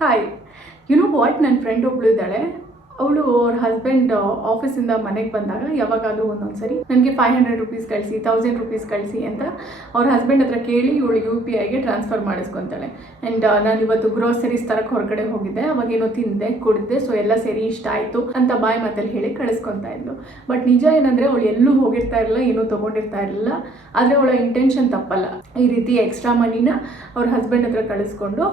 Hi. What, ನನ್ನ friend ಒಬ್ಳು ಇದ್ದಾಳೆ. ಅವಳು ಅವ್ರ ಹಸ್ಬೆಂಡ್ ಆಫೀಸಿಂದ ಮನೆಗೆ ಬಂದಾಗ ಯಾವಾಗಾದರೂ ಒಂದೊಂದ್ಸರಿ ನನಗೆ 500 ರುಪೀಸ್ ಕಳಿಸಿ, 1000 ರುಪೀಸ್ ಕಳಿಸಿ ಅಂತ ಅವ್ರ ಹಸ್ಬೆಂಡ್ ಹತ್ರ ಕೇಳಿ ಇವಳು UPIಗೆ ಟ್ರಾನ್ಸ್ಫರ್ ಮಾಡಿಸ್ಕೊತಾಳೆ. ಆ್ಯಂಡ್ ನಾನು ಇವತ್ತು ಗ್ರೋಸರೀಸ್ ತರಕ್ಕೆ ಹೊರಗಡೆ ಹೋಗಿದ್ದೆ, ಅವಾಗೇನೋ ತಿಂದೆ ಕುಡಿದೆ, ಸೊ ಎಲ್ಲ ಸೇರಿ ಇಷ್ಟ ಆಯಿತು ಅಂತ ಬಾಯಿ ಮಾತಲ್ಲಿ ಹೇಳಿ ಕಳಿಸ್ಕೊತಾ ಇದ್ಲು. ಬಟ್ ನಿಜ ಏನಂದರೆ ಅವಳು ಎಲ್ಲೂ ಹೋಗಿರ್ತಾ ಇರಲಿಲ್ಲ, ಏನೂ ತೊಗೊಂಡಿರ್ತಾ ಇರಲಿಲ್ಲ. ಆದರೆ ಅವಳ ಇಂಟೆನ್ಷನ್ ತಪ್ಪಲ್ಲ. ಈ ರೀತಿ ಎಕ್ಸ್ಟ್ರಾ ಮನಿನ ಅವ್ರ ಹಸ್ಬೆಂಡ್ ಹತ್ರ ಕಳಿಸ್ಕೊಂಡು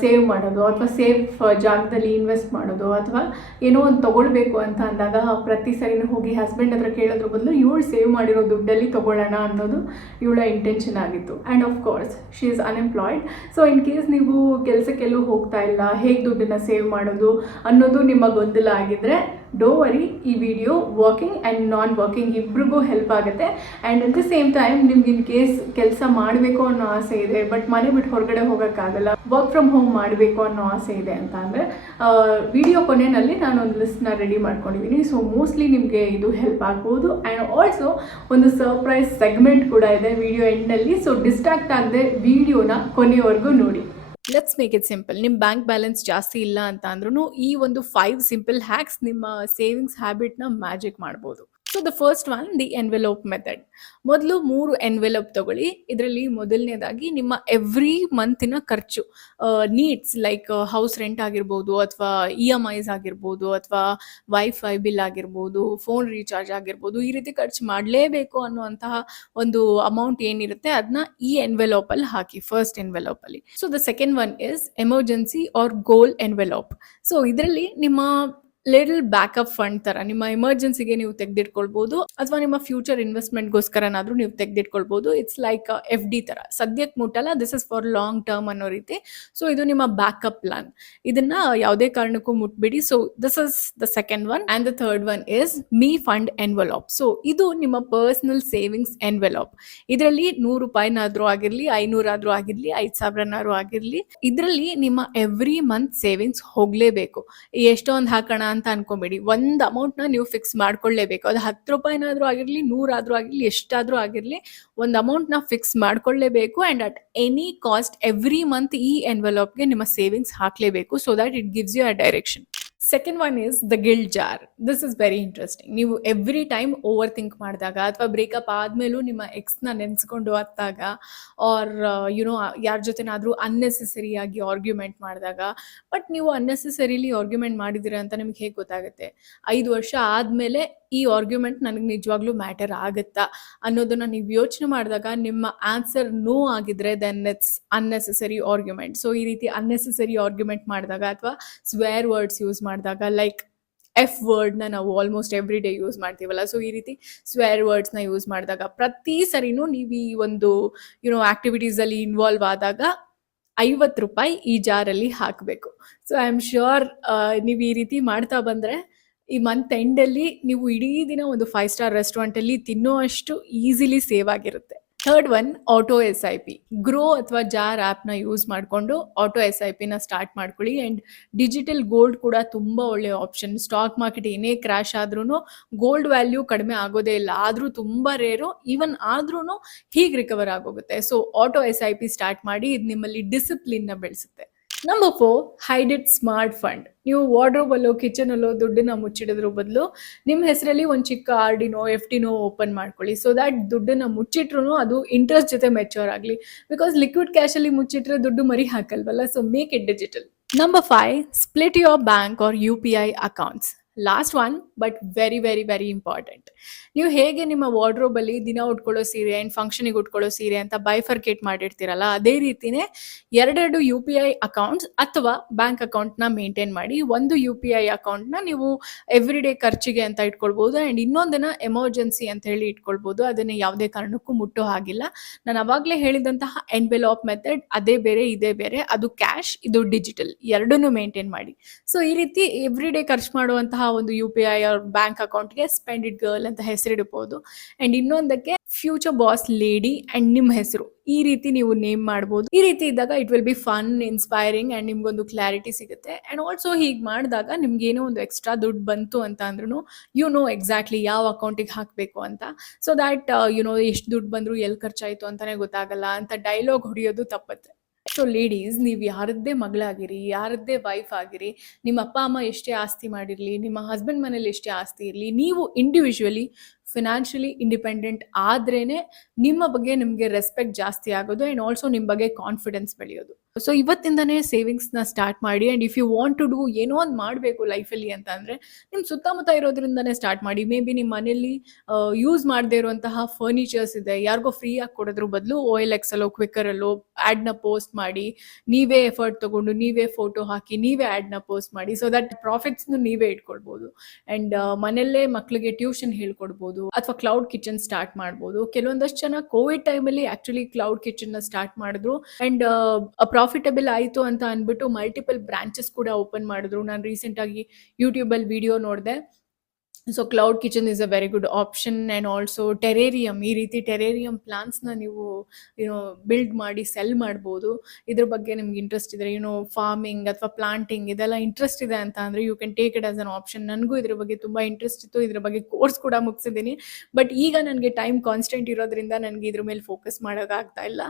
ಸೇವ್ ಮಾಡೋದು ಅಥವಾ ಸೇಫ್ ಜಾಗದಲ್ಲಿ ಇನ್ವೆಸ್ಟ್ ಮಾಡೋದು ಅಥವಾ ಏನೋ ಒಂದು ತೊಗೊಳ್ಬೇಕು ಅಂತ ಅಂದಾಗ ಪ್ರತಿ ಸರಿನೂ ಹೋಗಿ ಹಸ್ಬೆಂಡ್ ಹತ್ರ ಕೇಳೋದ್ರ ಬದಲು ಇವಳು ಸೇವ್ ಮಾಡಿರೋ ದುಡ್ಡಲ್ಲಿ ತೊಗೊಳ್ಳೋಣ ಅನ್ನೋದು ಇವಳ ಇಂಟೆನ್ಷನ್ ಆಗಿತ್ತು. And of course she is unemployed. So in case ನೀವು ಕೆಲಸಕ್ಕೆಲ್ಲೂ ಹೋಗ್ತಾ ಇಲ್ಲ, ಹೇಗೆ ದುಡ್ಡನ್ನು ಸೇವ್ ಮಾಡೋದು ಅನ್ನೋದು ನಿಮ್ಮ ಗೊಂದಲ ಆಗಿದ್ದರೆ ಡೋ ವರಿ, ಈ video working and non working ಇಬ್ರಿಗೂ ಹೆಲ್ಪ್ ಆಗುತ್ತೆ. And at the same time ನಿಮ್ಗೆ ಇನ್ ಕೇಸ್ ಕೆಲಸ ಮಾಡಬೇಕು ಅನ್ನೋ ಆಸೆ ಇದೆ, ಬಟ್ ಮನೆ ಬಿಟ್ಟು ಹೊರಗಡೆ ಹೋಗೋಕ್ಕಾಗಲ್ಲ, ವರ್ಕ್ ಫ್ರಮ್ ಹೋಮ್ ಮಾಡಬೇಕು ಅನ್ನೋ ಆಸೆ ಇದೆ ಅಂತ ಅಂದರೆ ವಿಡಿಯೋ ಕೊನೆಯಲ್ಲಿ ನಾನೊಂದು ಲಿಸ್ಟ್ನ ರೆಡಿ ಮಾಡ್ಕೊಂಡಿದ್ದೀನಿ. ಸೊ ಮೋಸ್ಟ್ಲಿ ನಿಮಗೆ ಇದು ಹೆಲ್ಪ್ ಆಗ್ಬೋದು. ಆ್ಯಂಡ್ ಆಲ್ಸೋ ಒಂದು ಸರ್ಪ್ರೈಸ್ ಸೆಗ್ಮೆಂಟ್ ಕೂಡ ಇದೆ ವಿಡಿಯೋ ಎಂಡಲ್ಲಿ. ಸೊ ಡಿಸ್ಟ್ರಾಕ್ಟ್ ಆಗದೆ ವಿಡಿಯೋನ ಕೊನೆಯವರೆಗೂ ನೋಡಿ. Let's make it simple. ನಿಮ್ಮ ಬ್ಯಾಂಕ್ ಬ್ಯಾಲೆನ್ಸ್ ಜಾಸ್ತಿ ಇಲ್ಲ ಅಂತ ಅಂದ್ರೂ ಈ ಒಂದು 5 ಸಿಂಪಲ್ ಹ್ಯಾಕ್ಸ್ ನಿಮ್ಮ ಸೇವಿಂಗ್ಸ್ ಹ್ಯಾಬಿಟ್ನ ಮ್ಯಾಜಿಕ್ ಮಾಡ್ಬೋದು. So the first one, the envelope method. ಮೊದಲು 3 ಎನ್ವೆಲೋಪ್ ತಗೊಳ್ಳಿ. ಇದರಲ್ಲಿ ಮೊದಲನೇದಾಗಿ ನಿಮ್ಮ ಎವ್ರಿ ಮಂತಿನ ಖರ್ಚು, ನೀಡ್ಸ್ ಲೈಕ್ ಹೌಸ್ ರೆಂಟ್ ಆಗಿರ್ಬೋದು, ಅಥವಾ EMIs ಆಗಿರ್ಬೋದು, ಅಥವಾ ವೈಫೈ ಬಿಲ್ ಆಗಿರ್ಬೋದು, ಫೋನ್ ರೀಚಾರ್ಜ್ ಆಗಿರ್ಬೋದು, ಈ ರೀತಿ ಖರ್ಚು ಮಾಡಲೇಬೇಕು ಅನ್ನುವಂತಹ ಒಂದು ಅಮೌಂಟ್ ಏನಿರುತ್ತೆ ಅದನ್ನ ಈ ಎನ್ವೆಲೋಪಲ್ಲಿ ಹಾಕಿ, ಫಸ್ಟ್ ಎನ್ವೆಲೋಪಲ್ಲಿ. So the second one is emergency or goal envelope. So ಇದರಲ್ಲಿ ನಿಮ್ಮ ಲಿಟಲ್ ಬ್ಯಾಕಪ್ ಫಂಡ್ ಥರ ನಿಮ್ಮ ಎಮರ್ಜೆನ್ಸಿಗೆ ನೀವು ತೆಗೆದಿಟ್ಕೊಳ್ಬೋದು, ಅಥವಾ ನಿಮ್ಮ ಫ್ಯೂಚರ್ ಇನ್ವೆಸ್ಟ್ಮೆಂಟ್ಗೋಸ್ಕರನಾದರೂ ನೀವು ತೆಗೆದಿಟ್ಕೊಳ್ಬೋದು. ಇಟ್ಸ್ ಲೈಕ್ FD ಥರ, ಸದ್ಯಕ್ಕೆ ಮುಟ್ಟಲ್ಲ, this is for long term ಅನ್ನೋ ರೀತಿ. ಸೊ ಇದು ನಿಮ್ಮ ಬ್ಯಾಕಪ್ ಪ್ಲಾನ್. ಇದನ್ನ ಯಾವುದೇ ಕಾರಣಕ್ಕೂ ಮುಟ್ಬಿಡಿ. So this is the second one. And the third one is me fund envelope. So ಇದು ನಿಮ್ಮ ಪರ್ಸನಲ್ ಸೇವಿಂಗ್ಸ್ ಎನ್ವೆಲಾಪ್. ಇದರಲ್ಲಿ 100 ರೂಪಾಯಿನಾದರೂ ಆಗಿರಲಿ, 500 ಆದರೂ ಆಗಿರಲಿ, 5,000ನಾದ್ರೂ ಆಗಿರಲಿ, ಇದರಲ್ಲಿ ನಿಮ್ಮ ಎವ್ರಿ ಮಂತ್ ಸೇವಿಂಗ್ಸ್ ಹೋಗಲೇಬೇಕು. ಎಷ್ಟೊಂದು ಹಾಕೋಣ ಅಂತ ಅನ್ಕೊಂಬೇಡಿ. ಒಂದು ಅಮೌಂಟ್ನ ನೀವು ಫಿಕ್ಸ್ ಮಾಡ್ಕೊಳ್ಳೇಬೇಕು. ಅದು 10 ರೂಪಾಯಿನಾದ್ರೂ ಆಗಿರಲಿ, 100 ಆದರೂ ಆಗಿರಲಿ, ಎಷ್ಟಾದರೂ ಆಗಿರಲಿ, ಒಂದು ಅಮೌಂಟ್ನ ಫಿಕ್ಸ್ ಮಾಡ್ಕೊಳ್ಳೇಬೇಕು. And at any cost every month ಈ ಎನ್ವೆಲೋಪ್ಗೆ ನಿಮ್ಮ ಸೇವಿಂಗ್ಸ್ ಹಾಕಲೇಬೇಕು, so that it gives you a direction. Second one is the guilt jar. This is very interesting. ನೀವು ಎವ್ರಿ ಟೈಮ್ ಓವರ್ ಥಿಂಕ್ ಮಾಡಿದಾಗ, ಅಥವಾ ಬ್ರೇಕಪ್ ಆದಮೇಲೂ ನಿಮ್ಮ ಎಕ್ಸ್ನ ನೆನೆಸ್ಕೊಂಡು ಹತ್ತಾಗ, ಆರ್ ಯಾರ ಜೊತೆನಾದರೂ ಅನ್ನೆಸೆಸರಿಯಾಗಿ ಆರ್ಗ್ಯುಮೆಂಟ್ ಮಾಡಿದಾಗ, ಬಟ್ ನೀವು ಅನ್ನೆಸೆಸರಿಲಿ ಆರ್ಗ್ಯುಮೆಂಟ್ ಮಾಡಿದ್ದೀರಾ ಅಂತ ನಿಮ್ಗೆ ಹೇಗೆ ಗೊತ್ತಾಗುತ್ತೆ? 5 ವರ್ಷ ಆದಮೇಲೆ ಈ ಆರ್ಗ್ಯುಮೆಂಟ್ ನನಗೆ ನಿಜವಾಗ್ಲೂ ಮ್ಯಾಟರ್ ಆಗುತ್ತಾ ಅನ್ನೋದನ್ನ ನೀವು ಯೋಚನೆ ಮಾಡಿದಾಗ ನಿಮ್ಮ ಆನ್ಸರ್ ನೋ ಆಗಿದ್ರೆ then it's unnecessary argument. So ಈ ರೀತಿ ಅನ್ನೆಸೆಸರಿ ಆರ್ಗ್ಯುಮೆಂಟ್ ಮಾಡಿದಾಗ, ಅಥವಾ ಸ್ವೇರ್ ವರ್ಡ್ಸ್ ಯೂಸ್ ಮಾಡಿದಾಗ, ಲೈಕ್ F ವರ್ಡ್ನ ನಾವು ಆಲ್ಮೋಸ್ಟ್ ಎವ್ರಿ ಡೇ ಯೂಸ್ ಮಾಡ್ತೀವಲ್ಲ, ಸೊ ಈ ರೀತಿ ಸ್ವೇರ್ ವರ್ಡ್ಸ್ನ ಯೂಸ್ ಮಾಡಿದಾಗ, ಪ್ರತಿ ಸರಿನೂ ನೀವು ಈ ಒಂದು ಆಕ್ಟಿವಿಟೀಸಲ್ಲಿ ಇನ್ವಾಲ್ವ್ ಆದಾಗ 50 ರೂಪಾಯಿ ಈ ಜಾರಲ್ಲಿ ಹಾಕಬೇಕು. ಸೊ ಐ ಆಮ್ ಶ್ಯೂರ್ ನೀವು ಈ ರೀತಿ ಮಾಡ್ತಾ ಬಂದರೆ ಈ ಮಂತ್ ಎಂಡಲ್ಲಿ ನೀವು ಇಡೀ ದಿನ ಒಂದು 5 ಸ್ಟಾರ್ ರೆಸ್ಟೋರೆಂಟಲ್ಲಿ ತಿನ್ನೋ ಅಷ್ಟು ಈಸಿಲಿ ಸೇವ್ ಆಗಿರುತ್ತೆ. Third one, auto SIP. Grow ಅಥವಾ ಜಾರ್ ಆ್ಯಪ್ನ ಯೂಸ್ ಮಾಡಿಕೊಂಡು ಆಟೋ SIPನ ಸ್ಟಾರ್ಟ್ ಮಾಡ್ಕೊಳ್ಳಿ. ಆ್ಯಂಡ್ ಡಿಜಿಟಲ್ ಗೋಲ್ಡ್ ಕೂಡ ತುಂಬ ಒಳ್ಳೆಯ ಆಪ್ಷನ್. ಸ್ಟಾಕ್ ಮಾರ್ಕೆಟ್ ಏನೇ ಕ್ರ್ಯಾಶ್ ಆದ್ರೂ ಗೋಲ್ಡ್ ವ್ಯಾಲ್ಯೂ ಕಡಿಮೆ ಆಗೋದೇ ಇಲ್ಲ, ಆದರೂ ತುಂಬ ರೇರು. ಈವನ್ ಆದ್ರೂ ಹೀಗೆ ರಿಕವರ್ ಆಗೋಗುತ್ತೆ. ಸೊ ಆಟೋ SIP ಸ್ಟಾರ್ಟ್ ಮಾಡಿ, ಇದು ನಿಮ್ಮಲ್ಲಿ ಡಿಸಿಪ್ಲಿನ್ನ ಬೆಳೆಸುತ್ತೆ. Number 4, hide it smart fund. ನೀವು ವಾರ್ಡ್ರೋಬಲ್ಲೋ ಕಿಚನಲ್ಲೋ ದುಡ್ಡನ್ನ ಮುಚ್ಚಿಡೋದ್ರ ಬದಲು ನಿಮ್ಮ ಹೆಸರಲ್ಲಿ ಒಂದು ಚಿಕ್ಕ RDನೋ FDನೋ ಓಪನ್ ಮಾಡ್ಕೊಳ್ಳಿ. ಸೊ ದ್ಯಾಟ್ ದುಡ್ಡನ್ನು ಮುಚ್ಚಿಟ್ರು ಅದು ಇಂಟ್ರೆಸ್ಟ್ ಜೊತೆ ಮೆಚ್ಯೂರ್ ಆಗಲಿ. ಬಿಕಾಸ್ ಲಿಕ್ವಿಡ್ ಕ್ಯಾಶಲ್ಲಿ ಮುಚ್ಚಿಟ್ರೆ ದುಡ್ಡು ಮರಿ ಹಾಕಲ್ವಲ್ಲ. So make it digital. Number 5, split your bank or UPI accounts. Last one, but very very very important. ನೀವು ಹೇಗೆ ನಿಮ್ಮ ವಾರ್ಡ್ರೋಬಲ್ಲಿ ದಿನ ಉಟ್ಕೊಳ್ಳೋ ಸೀರೆ ಆ್ಯಂಡ್ ಫಂಕ್ಷನಿಗೆ ಉಟ್ಕೊಳ್ಳೋ ಸೀರೆ ಅಂತ ಬೈಫರ್ಕೇಟ್ ಮಾಡಿರ್ತೀರಲ್ಲ, ಅದೇ ರೀತಿಯೇ 2 UPI ಅಕೌಂಟ್ಸ್ ಅಥವಾ ಬ್ಯಾಂಕ್ ಅಕೌಂಟ್ನ ಮೇಂಟೈನ್ ಮಾಡಿ. ಒಂದು UPI ಅಕೌಂಟ್ನ ನೀವು ಎವ್ರಿ ಡೇ ಖರ್ಚಿಗೆ ಅಂತ ಇಟ್ಕೊಳ್ಬೋದು, ಆ್ಯಂಡ್ ಇನ್ನೊಂದನ್ನು ಎಮರ್ಜೆನ್ಸಿ ಅಂತ ಹೇಳಿ ಇಟ್ಕೊಳ್ಬೋದು. ಅದನ್ನು ಯಾವುದೇ ಕಾರಣಕ್ಕೂ ಮುಟ್ಟೋ ಹಾಗಿಲ್ಲ. ನಾನು ಅವಾಗಲೇ ಹೇಳಿದಂತಹ ಎನ್ವೆಲಾಪ್ ಮೆಥಡ್ ಅದೇ ಬೇರೆ ಇದೇ ಬೇರೆ. ಅದು ಕ್ಯಾಶ್, ಇದು ಡಿಜಿಟಲ್, ಎರಡನ್ನೂ ಮೇಂಟೈನ್ ಮಾಡಿ. ಸೊ ಈ ರೀತಿ ಎವ್ರಿ ಡೇ ಖರ್ಚು ಮಾಡುವಂತಹ ಒಂದು UPI ಬ್ಯಾಂಕ್ ಅಕೌಂಟ್ಗೆ ಸ್ಪೆಂಡ್ ಇಟ್ ಗರ್ಲ್ ಅಂತ ಹೆಸರಿಡಬಹುದು. ಆ್ಯಂಡ್ ಇನ್ನೊಂದಕ್ಕೆ ಫ್ಯೂಚರ್ ಬಾಸ್ ಲೇಡಿ ಆ್ಯಂಡ್ ನಿಮ್ಮ ಹೆಸರು, ಈ ರೀತಿ ನೀವು ನೇಮ್ ಮಾಡ್ಬೋದು. ಈ ರೀತಿ ಇದ್ದಾಗ it will be fun, inspiring, and ನಿಮ್ಗೊಂದು ಕ್ಲಾರಿಟಿ ಸಿಗುತ್ತೆ. ಆ್ಯಂಡ್ ಆಲ್ಸೋ ಹೀಗೆ ಮಾಡಿದಾಗ ನಿಮ್ಗೇನೋ ಒಂದು ಎಕ್ಸ್ಟ್ರಾ ದುಡ್ಡು ಬಂತು ಅಂತ ಅಂದ್ರೂ ಎಕ್ಸಾಕ್ಟ್ಲಿ ಯಾವ ಅಕೌಂಟಿಗೆ ಹಾಕಬೇಕು ಅಂತ. ಸೊ ದ್ಯಾಟ್ ಎಷ್ಟು ದುಡ್ಡು ಬಂದರೂ ಎಲ್ಲಿ ಖರ್ಚಾಯಿತು ಅಂತಲೇ ಗೊತ್ತಾಗಲ್ಲ ಅಂತ ಡೈಲಾಗ್ ಹೊಡೆಯೋದು ತಪ್ಪತ್ತೆ. ಸೊ ಲೇಡೀಸ್, ನೀವು ಯಾರದ್ದೇ ಮಗಳಾಗಿರಿ, ಯಾರದ್ದೇ ವೈಫ್ ಆಗಿರಿ, ನಿಮ್ಮ ಅಪ್ಪ ಅಮ್ಮ ಎಷ್ಟೇ ಆಸ್ತಿ ಮಾಡಿರಲಿ, ನಿಮ್ಮ ಹಸ್ಬೆಂಡ್ ಮನೇಲಿ ಎಷ್ಟೇ ಆಸ್ತಿ ಇರಲಿ, ನೀವು ಇಂಡಿವಿಜುವಲಿ ಫಿನಾನ್ಷಿಯಲಿ ಇಂಡಿಪೆಂಡೆಂಟ್ ಆದ್ರೇ ನಿಮ್ಮ ಬಗ್ಗೆ ನಿಮಗೆ ರೆಸ್ಪೆಕ್ಟ್ ಜಾಸ್ತಿ ಆಗೋದು ಆ್ಯಂಡ್ ಆಲ್ಸೋ ನಿಮ್ಮ ಬಗ್ಗೆ ಕಾನ್ಫಿಡೆನ್ಸ್ ಬೆಳೆಯೋದು. ಸೊ ಇವತ್ತಿಂದನೇ ಸೇವಿಂಗ್ಸ್ನ ಸ್ಟಾರ್ಟ್ ಮಾಡಿ. And if you want to do ಏನೋ ಒಂದು ಮಾಡಬೇಕು ಲೈಫಲ್ಲಿ ಅಂತ ಅಂದರೆ ನಿಮ್ಮ ಸುತ್ತಮುತ್ತ ಇರೋದ್ರಿಂದನೇ ಸ್ಟಾರ್ಟ್ ಮಾಡಿ. ಮೇ ಬಿ ನಿಮ್ಮ ಮನೇಲಿ ಯೂಸ್ ಮಾಡದೇ ಇರುವಂತಹ ಫರ್ನಿಚರ್ಸ್ ಇದೆ, ಯಾರಿಗೋ ಫ್ರೀಯಾಗಿ ಕೊಡೋದ್ರ ಬದಲು OLX-ಅಲ್ಲೋ ಕ್ವಿಕ್ಕರಲ್ಲೋ ಆ್ಯಡ್ನ ಪೋಸ್ಟ್ ಮಾಡಿ, ನೀವೇ ಎಫರ್ಟ್ ತೊಗೊಂಡು ನೀವೇ ಫೋಟೋ ಹಾಕಿ ನೀವೇ ಆ್ಯಡ್ನ ಪೋಸ್ಟ್ ಮಾಡಿ. ಸೊ ದಟ್ ಪ್ರಾಫಿಟ್ಸ್ನು ನೀವೇ ಇಟ್ಕೊಳ್ಬೋದು. ಆ್ಯಂಡ್ ಮನೆಯಲ್ಲೇ ಮಕ್ಕಳಿಗೆ ಟ್ಯೂಷನ್ ಹೇಳ್ಕೊಡ್ಬೋದು ಅಥವಾ ಕ್ಲೌಡ್ ಕಿಚನ್ ಸ್ಟಾರ್ಟ್ ಮಾಡ್ಬೋದು. ಕೆಲವೊಂದಷ್ಟು ಜನ ಕೋವಿಡ್ ಟೈಮಲ್ಲಿ ಆಕ್ಚುಲಿ ಕ್ಲೌಡ್ ಕಿಚನ್ನ ಸ್ಟಾರ್ಟ್ ಮಾಡಿದ್ರು ಆ್ಯಂಡ್ ಪ್ರಾಫಿಟಬಲ್ ಆಯಿತು ಅಂತ ಅಂದ್ಬಿಟ್ಟು ಮಲ್ಟಿಪಲ್ ಬ್ರಾಂಚಸ್ ಕೂಡ ಓಪನ್ ಮಾಡಿದ್ರು. ನಾನು ರೀಸೆಂಟಾಗಿ ಯೂಟ್ಯೂಬಲ್ಲಿ ವಿಡಿಯೋ ನೋಡಿದೆ. So cloud kitchen is a very good option. And also terrarium, ಈ ರೀತಿ ಟೆರೇರಿಯಂ ಪ್ಲಾಂಟ್ಸ್ನ ನೀವು ಬಿಲ್ಡ್ ಮಾಡಿ ಸೆಲ್ ಮಾಡ್ಬೋದು. ಇದ್ರ ಬಗ್ಗೆ ನಿಮ್ಗೆ ಇಂಟ್ರೆಸ್ಟ್ ಇದ್ರೆ, ಫಾರ್ಮಿಂಗ್ ಅಥವಾ ಪ್ಲಾಂಟಿಂಗ್ ಇದೆಲ್ಲ ಇಂಟ್ರೆಸ್ಟ್ ಇದೆ ಅಂತ ಅಂದರೆ you can take it as an option. ನನಗೂ ಇದ್ರ ಬಗ್ಗೆ ತುಂಬ ಇಂಟ್ರೆಸ್ಟ್ ಇತ್ತು, ಇದ್ರ ಬಗ್ಗೆ ಕೋರ್ಸ್ ಕೂಡ ಮುಗಿಸಿದ್ದೀನಿ. ಬಟ್ ಈಗ ನನಗೆ ಟೈಮ್ ಕಾನ್ಸ್ಟೆಂಟ್ ಇರೋದ್ರಿಂದ ನನಗೆ ಇದ್ರ ಮೇಲೆ ಫೋಕಸ್ ಮಾಡೋಕ್ಕಾಗ್ತಾ ಇಲ್ಲ.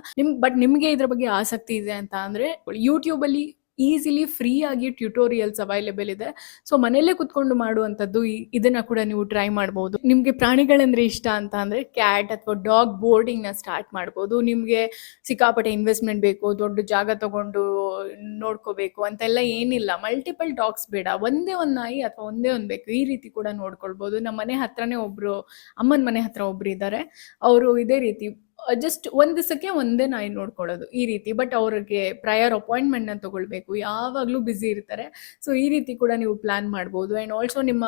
ನಿಮಗೆ ಇದ್ರ ಬಗ್ಗೆ ಆಸಕ್ತಿ ಇದೆ ಅಂತ ಅಂದರೆ ಯೂಟ್ಯೂಬಲ್ಲಿ ಈಸಿಲಿ ಫ್ರೀ ಆಗಿ ಟ್ಯುಟೋರಿಯಲ್ಸ್ ಅವೈಲೇಬಲ್ ಇದೆ. ಸೊ ಮನೆಯಲ್ಲೇ ಕುತ್ಕೊಂಡು ಮಾಡುವಂಥದ್ದು ಇದನ್ನ ಕೂಡ ನೀವು ಟ್ರೈ ಮಾಡ್ಬೋದು. ನಿಮಗೆ ಪ್ರಾಣಿಗಳಂದ್ರೆ ಇಷ್ಟ ಅಂತ ಅಂದರೆ ಕ್ಯಾಟ್ ಅಥವಾ ಡಾಗ್ ಬೋರ್ಡಿಂಗ್ನ ಸ್ಟಾರ್ಟ್ ಮಾಡ್ಬೋದು. ನಿಮಗೆ ಸಿಕ್ಕಾಪಟ್ಟೆ ಇನ್ವೆಸ್ಟ್ಮೆಂಟ್ ಬೇಕು, ದೊಡ್ಡ ಜಾಗ ತಗೊಂಡು ನೋಡ್ಕೋಬೇಕು ಅಂತೆಲ್ಲ ಏನಿಲ್ಲ. ಮಲ್ಟಿಪಲ್ ಡಾಗ್ಸ್ ಬೇಡ, ಒಂದೇ ಒಂದು ನಾಯಿ ಅಥವಾ ಒಂದೇ ಒಂದು ಬೇಕು, ಈ ರೀತಿ ಕೂಡ ನೋಡ್ಕೊಳ್ಬೋದು. ನಮ್ಮ ಮನೆ ಹತ್ರನೇ ಅಮ್ಮನ ಮನೆ ಹತ್ರ ಒಬ್ರು ಇದ್ದಾರೆ. ಅವರು ಇದೇ ರೀತಿ ಜಸ್ಟ್ ಒಂದು ದಿವಸಕ್ಕೆ ಒಂದೇ ನಾಯಿ ನೋಡ್ಕೊಳ್ಳೋದು ಈ ರೀತಿ. ಬಟ್ ಅವ್ರಿಗೆ ಪ್ರಯರ್ ಅಪಾಯಿಂಟ್ಮೆಂಟ್ನ ತಗೊಳ್ಬೇಕು, ಯಾವಾಗಲೂ ಬ್ಯುಸಿ ಇರ್ತಾರೆ. ಸೊ ಈ ರೀತಿ ಕೂಡ ನೀವು ಪ್ಲಾನ್ ಮಾಡ್ಬೋದು. ಆ್ಯಂಡ್ ಆಲ್ಸೋ ನಿಮ್ಮ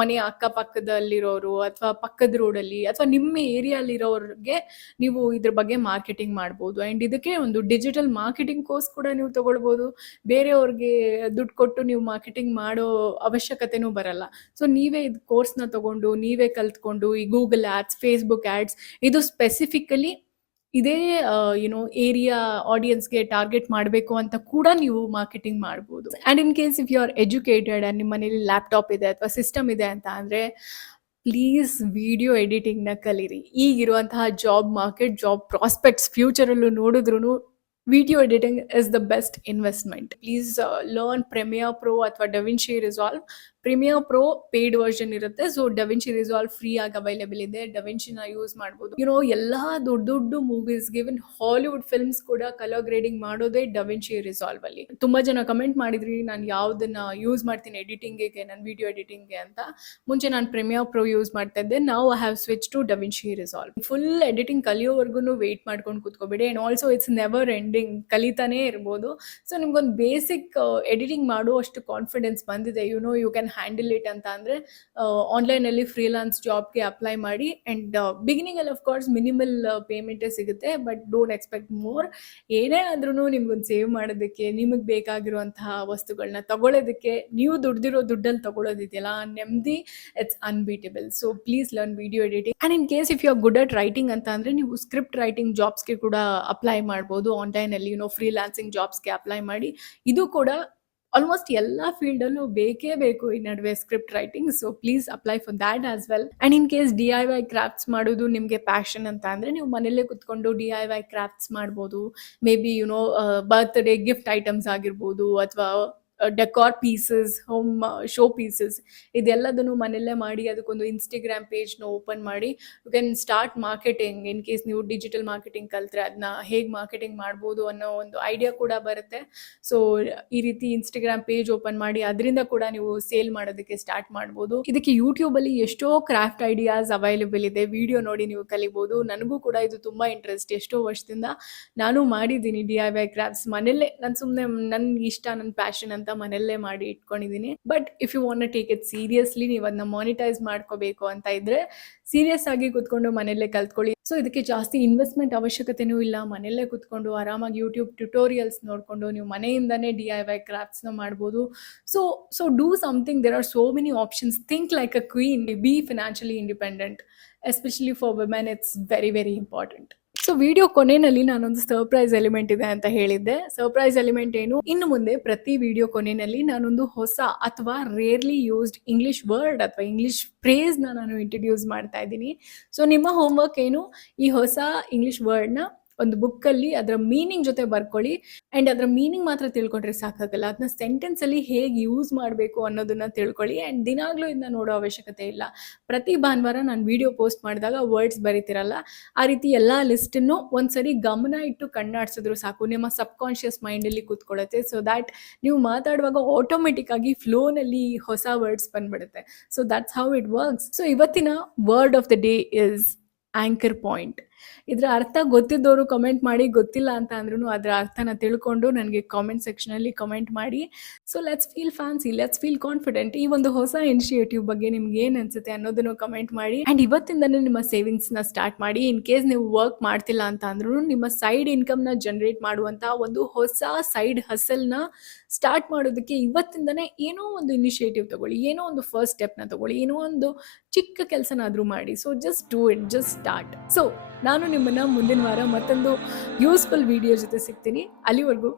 ಮನೆಯ ಅಕ್ಕಪಕ್ಕದಲ್ಲಿರೋರು ಅಥವಾ ಪಕ್ಕದ ರೋಡಲ್ಲಿ ಅಥವಾ ನಿಮ್ಮ ಏರಿಯಾಲಿರೋರಿಗೆ ನೀವು ಇದ್ರ ಬಗ್ಗೆ ಮಾರ್ಕೆಟಿಂಗ್ ಮಾಡ್ಬೋದು. ಆ್ಯಂಡ್ ಇದಕ್ಕೆ ಒಂದು ಡಿಜಿಟಲ್ ಮಾರ್ಕೆಟಿಂಗ್ ಕೋರ್ಸ್ ಕೂಡ ನೀವು ತಗೊಳ್ಬೋದು. ಬೇರೆಯವ್ರಿಗೆ ದುಡ್ಡು ಕೊಟ್ಟು ನೀವು ಮಾರ್ಕೆಟಿಂಗ್ ಮಾಡೋ ಅವಶ್ಯಕತೆನೂ ಬರಲ್ಲ. ಸೊ ನೀವೇ ಇದು ಕೋರ್ಸ್ನ ತಗೊಂಡು ನೀವೇ ಕಲ್ತ್ಕೊಂಡು ಈ ಗೂಗಲ್ ಆ್ಯಡ್ಸ್, ಫೇಸ್ಬುಕ್ ಆ್ಯಡ್ಸ್, ಇದು ಸ್ಪೆಸಿಫಿಕಲಿ ಇದೇ ಏರಿಯಾ ಆಡಿಯನ್ಸ್ಗೆ ಟಾರ್ಗೆಟ್ ಮಾಡಬೇಕು ಅಂತ ಕೂಡ ನೀವು ಮಾರ್ಕೆಟಿಂಗ್ ಮಾಡ್ಬೋದು. And in case if you are educated and ನಿಮ್ಮ ಮನೇಲಿ ಲ್ಯಾಪ್ಟಾಪ್ ಇದೆ ಅಥವಾ ಸಿಸ್ಟಮ್ ಇದೆ ಅಂತ ಅಂದರೆ ಪ್ಲೀಸ್ ವಿಡಿಯೋ ಎಡಿಟಿಂಗ್ನ ಕಲೀರಿ. ಈಗಿರುವಂತಹ ಜಾಬ್ ಮಾರ್ಕೆಟ್, ಜಾಬ್ ಪ್ರಾಸ್ಪೆಕ್ಟ್ಸ್ ಫ್ಯೂಚರಲ್ಲೂ ನೋಡಿದ್ರೂ video editing is the best investment. Please learn premiere pro ಅಥವಾ DaVinci Resolve. Premiere pro paid version ಇರುತ್ತೆ. ಸೊ ಡವಿನ್ಸಿ ರಿಸಾಲ್ವ್ ಫ್ರೀ ಆಗಿ ಅವೈಲೇಬಲ್ ಇದೆ. ಡವಿನ್ಸಿನ ಯೂಸ್ ಮಾಡ್ಬೋದು. ಎಲ್ಲ ದೊಡ್ಡ ದೊಡ್ಡ ಮೂವೀಸ್ಗೆ, ಇವನ್ ಹಾಲಿವುಡ್ ಫಿಲ್ಮ್ಸ್ ಕೂಡ ಕಲರ್ ಗ್ರೇಡಿಂಗ್ ಮಾಡೋದೇ ಡವಿನ್ಸಿ ರಿಸಾಲ್ವ್ ಅಲ್ಲಿ. ತುಂಬಾ ಜನ ಕಮೆಂಟ್ ಮಾಡಿದ್ರಿ ನಾನು ಯಾವ್ದನ್ನ ಯೂಸ್ ಮಾಡ್ತೀನಿ ಎಡಿಟಿಂಗಿಗೆ, ನನ್ನ ವಿಡಿಯೋ ಎಡಿಟಿಂಗ್ಗೆ ಅಂತ. ಮುಂಚೆ ನಾನು ಪ್ರೀಮಿಯರ್ ಪ್ರೋ ಯೂಸ್ ಮಾಡ್ತಾ ಇದ್ದೆ. ನಾವು I have switch to DaVinci Resolve. Full editing ಕಲಿಯೋವರೆಗೂ ವೆಯ್ಟ್ ಮಾಡ್ಕೊಂಡು ಕೂತ್ಕೋಬೇಡಿ. And also it's never ending, ಕಲಿತಾನೇ ಇರ್ಬೋದು. ಸೊ ನಿಮ್ಗೊಂದು ಬೇಸಿಕ್ ಎಡಿಟಿಂಗ್ ಮಾಡುವಷ್ಟು ಕಾನ್ಫಿಡೆನ್ಸ್ ಬಂದಿದೆ, ಯು ಕ್ಯಾನ್ ಹ್ಯಾಂಡಲ್ ಇಟ್ ಅಂತ ಅಂದರೆ ಆನ್ಲೈನಲ್ಲಿ ಫ್ರೀಲಾನ್ಸ್ ಜಾಬ್ಗೆ ಅಪ್ಲೈ ಮಾಡಿ. ಆ್ಯಂಡ್ ಬಿಗಿನಿಂಗಲ್ಲಿ ಆಫ್ ಕೋರ್ಸ್ ಮಿನಿಮಲ್ ಪೇಮೆಂಟೇ ಸಿಗುತ್ತೆ, ಬಟ್ ಡೋಂಟ್ ಎಕ್ಸ್ಪೆಕ್ಟ್ ಮೋರ್. ಏನೇ ಆದ್ರೂ ನಿಮ್ಗೊಂದು ಸೇವ್ ಮಾಡೋದಕ್ಕೆ, ನಿಮಗೆ ಬೇಕಾಗಿರುವಂತಹ ವಸ್ತುಗಳನ್ನ ತಗೊಳ್ಳೋದಕ್ಕೆ, ನೀವು ದುಡ್ದಿರೋ ದುಡ್ಡಲ್ಲಿ ತಗೊಳ್ಳೋದಿದೆಯಲ್ಲ, ನೆಮ್ಮದಿ it's unbeatable. So please learn video editing. And in case if you are good at writing ಅಂತ ಅಂದರೆ ನೀವು ಸ್ಕ್ರಿಪ್ಟ್ ರೈಟಿಂಗ್ ಜಾಬ್ಸ್ಗೆ ಕೂಡ ಅಪ್ಲೈ ಮಾಡ್ಬೋದು. ಆನ್ಲೈನಲ್ಲಿ ಫ್ರೀಲಾನ್ಸಿಂಗ್ ಜಾಬ್ಸ್ಗೆ ಅಪ್ಲೈ ಮಾಡಿ. ಇದು ಕೂಡ ಆಲ್ಮೋಸ್ಟ್ ಎಲ್ಲ ಫೀಲ್ಡಲ್ಲೂ ಬೇಕೇ ಬೇಕು ಈ ನಡುವೆ script writing. So please apply for that as well. And in case DIY crafts ಮಾಡೋದು ನಿಮಗೆ ಪ್ಯಾಷನ್ ಅಂತ ಅಂದರೆ ನೀವು ಮನೆಯಲ್ಲೇ ಕುತ್ಕೊಂಡು DIY ಕ್ರಾಫ್ಟ್ಸ್ ಮಾಡ್ಬೋದು. Maybe birthday gift items ಆಗಿರ್ಬೋದು ಅಥವಾ decor pieces, home show pieces, ಇದೆಲ್ಲದನ್ನು ಮನೆಯಲ್ಲೇ ಮಾಡಿ ಅದಕ್ಕೊಂದು ಇನ್ಸ್ಟಾಗ್ರಾಮ್ ಪೇಜ್ನ ಓಪನ್ ಮಾಡಿ you can start marketing. In case ನೀವು ಡಿಜಿಟಲ್ ಮಾರ್ಕೆಟಿಂಗ್ ಕಲ್ತ್ರೆ ಅದನ್ನ ಹೇಗೆ ಮಾರ್ಕೆಟಿಂಗ್ ಮಾಡ್ಬೋದು ಅನ್ನೋ ಒಂದು ಐಡಿಯಾ ಕೂಡ ಬರುತ್ತೆ. ಸೊ ಈ ರೀತಿ ಇನ್ಸ್ಟಾಗ್ರಾಮ್ ಪೇಜ್ ಓಪನ್ ಮಾಡಿ ಅದರಿಂದ ಕೂಡ ನೀವು ಸೇಲ್ ಮಾಡೋದಕ್ಕೆ ಸ್ಟಾರ್ಟ್ ಮಾಡ್ಬೋದು. ಇದಕ್ಕೆ ಯೂಟ್ಯೂಬಲ್ಲಿ ಎಷ್ಟೋ ಕ್ರಾಫ್ಟ್ ಐಡಿಯಾಸ್ ಅವೈಲೇಬಲ್ ಇದೆ, ವಿಡಿಯೋ ನೋಡಿ ನೀವು ಕಲಿಬೋದು. ನನಗೂ ಕೂಡ ಇದು ತುಂಬ ಇಂಟ್ರೆಸ್ಟ್. ಎಷ್ಟೋ ವರ್ಷದಿಂದ ನಾನು ಮಾಡಿದ್ದೀನಿ DIY ಕ್ರಾಫ್ಟ್ಸ್ ಮನೆಯಲ್ಲೇ. ನಾನು ಸುಮ್ಮನೆ ನನ್ಗೆ ಇಷ್ಟ, ನನ್ನ ಪ್ಯಾಷನ್ ಅಂತ ಮನೆಯಲ್ಲೇ ಮಾಡಿ ಇಟ್ಕೊಂಡಿದ್ದೀನಿ. But if you want to take it seriously, ನೀವು ಅದನ್ನ ಮಾನಿಟೈಸ್ ಮಾಡ್ಕೋಬೇಕು ಅಂತ ಇದ್ರೆ ಸೀರಿಯಸ್ ಆಗಿ ಕುತ್ಕೊಂಡು ಮನೆಯಲ್ಲೇ ಕಲ್ತ್ಕೊಳ್ಳಿ. ಸೊ ಇದಕ್ಕೆ ಜಾಸ್ತಿ ಇನ್ವೆಸ್ಟ್ಮೆಂಟ್ ಅವಶ್ಯಕತೆನೂ ಇಲ್ಲ. ಮನೆಯಲ್ಲೇ ಕುತ್ಕೊಂಡು ಆರಾಮಾಗಿ ಯೂಟ್ಯೂಬ್ ಟ್ಯುಟೋರಿಯಲ್ಸ್ ನೋಡಿಕೊಂಡು ನೀವು ಮನೆಯಿಂದನೇ DIY ಕ್ರಾಫ್ಟ್ಸ್ನ ಮಾಡ್ಬೋದು. So do something. There are so many options. Think like a queen. Be financially independent. Especially for women it's very very important. So video ಕೊನೆಯಲ್ಲಿ ನಾನೊಂದು ಸರ್ಪ್ರೈಸ್ ಎಲಿಮೆಂಟ್ ಇದೆ ಅಂತ ಹೇಳಿದ್ದೆ. ಸರ್ಪ್ರೈಸ್ ಎಲಿಮೆಂಟ್ ಏನು, ಇನ್ನು ಮುಂದೆ ಪ್ರತಿ ವಿಡಿಯೋ ಕೊನೆಯಲ್ಲಿ ನಾನೊಂದು ಹೊಸ ಅಥವಾ ರೇರ್ಲಿ ಯೂಸ್ಡ್ ಇಂಗ್ಲಿಷ್ ವರ್ಡ್ ಅಥವಾ ಇಂಗ್ಲಿಷ್ ಫ್ರೇಸ್ನ ನಾನು ಇಂಟ್ರಡ್ಯೂಸ್ ಮಾಡ್ತಾ ಇದ್ದೀನಿ. ಸೊ ನಿಮ್ಮ ಹೋಮ್ವರ್ಕ್ ಏನು, ಈ ಹೊಸ ಇಂಗ್ಲಿಷ್ ವರ್ಡ್ನ ಒಂದು ಬುಕ್ಕಲ್ಲಿ ಅದರ ಮೀನಿಂಗ್ ಜೊತೆ ಬರ್ಕೊಳ್ಳಿ. ಆ್ಯಂಡ್ ಅದರ ಮೀನಿಂಗ್ ಮಾತ್ರ ತಿಳ್ಕೊಂಡ್ರೆ ಸಾಕಾಗಲ್ಲ, ಅದನ್ನ ಸೆಂಟೆನ್ಸಲ್ಲಿ ಹೇಗೆ ಯೂಸ್ ಮಾಡಬೇಕು ಅನ್ನೋದನ್ನು ತಿಳ್ಕೊಳ್ಳಿ. ಆ್ಯಂಡ್ ದಿನಾಗಲೂ ಇದನ್ನ ನೋಡೋ ಅವಶ್ಯಕತೆ ಇಲ್ಲ. ಪ್ರತಿ ಭಾನುವಾರ ನಾನು ವಿಡಿಯೋ ಪೋಸ್ಟ್ ಮಾಡಿದಾಗ ವರ್ಡ್ಸ್ ಬರೀತಿರಲ್ಲ, ಆ ರೀತಿ ಎಲ್ಲ ಲಿಸ್ಟನ್ನು ಒಂದ್ಸರಿ ಗಮನ ಇಟ್ಟು ಕಣ್ಣಾಡಿಸಿದ್ರು ಸಾಕು, ನಿಮ್ಮ ಸಬ್ಕಾನ್ಷಿಯಸ್ ಮೈಂಡಲ್ಲಿ ಕೂತ್ಕೊಳ್ಳುತ್ತೆ. ಸೊ ದ್ಯಾಟ್ ನೀವು ಮಾತಾಡುವಾಗ ಆಟೋಮೆಟಿಕ್ ಆಗಿ ಫ್ಲೋನಲ್ಲಿ ಹೊಸ ವರ್ಡ್ಸ್ ಬಂದ್ಬಿಡುತ್ತೆ. So that's how it works. So ಇವತ್ತಿನ word of the day is anchor point. ಇದರ ಅರ್ಥ ಗೊತ್ತಿದ್ದವರು ಕಮೆಂಟ್ ಮಾಡಿ, ಗೊತ್ತಿಲ್ಲ ಅಂತ ಅಂದ್ರೂ ಅದರ ಅರ್ಥನ ತಿಳ್ಕೊಂಡು ನನಗೆ ಕಾಮೆಂಟ್ ಸೆಕ್ಷನಲ್ಲಿ ಕಮೆಂಟ್ ಮಾಡಿ. So let's feel fancy, let's feel confident. ಈ ಒಂದು ಹೊಸ ಇನಿಷಿಯೇಟಿವ್ ಬಗ್ಗೆ ನಿಮ್ಗೆ ಏನು ಅನ್ಸುತ್ತೆ ಅನ್ನೋದನ್ನು ಕಮೆಂಟ್ ಮಾಡಿ. ಆ್ಯಂಡ್ ಇವತ್ತಿಂದನೇ ನಿಮ್ಮ ಸೇವಿಂಗ್ಸ್ನ ಸ್ಟಾರ್ಟ್ ಮಾಡಿ. ಇನ್ ಕೇಸ್ ನೀವು ವರ್ಕ್ ಮಾಡ್ತಿಲ್ಲ ಅಂತ ಅಂದ್ರೂ ನಿಮ್ಮ ಸೈಡ್ ಇನ್ಕಮ್ನ ಜನರೇಟ್ ಮಾಡುವಂಥ ಒಂದು ಹೊಸ ಸೈಡ್ ಹಸಲ್ನ ಸ್ಟಾರ್ಟ್ ಮಾಡೋದಕ್ಕೆ ಇವತ್ತಿಂದನೇ ಏನೋ ಒಂದು ಇನಿಷಿಯೇಟಿವ್ ತಗೊಳ್ಳಿ, ಏನೋ ಒಂದು ಫಸ್ಟ್ ಸ್ಟೆಪ್ನ ತಗೊಳ್ಳಿ, ಏನೋ ಒಂದು ಚಿಕ್ಕ ಕೆಲಸನಾದರೂ ಮಾಡಿ. So just do it, just start. So ನಾನು ನಿಮ್ಮನ್ನು ಮುಂದಿನ ವಾರ ಮತ್ತೊಂದು ಯೂಸ್ಫುಲ್ ವಿಡಿಯೋ ಜೊತೆ ಸಿಗ್ತೀನಿ. ಅಲ್ಲಿವರೆಗೂ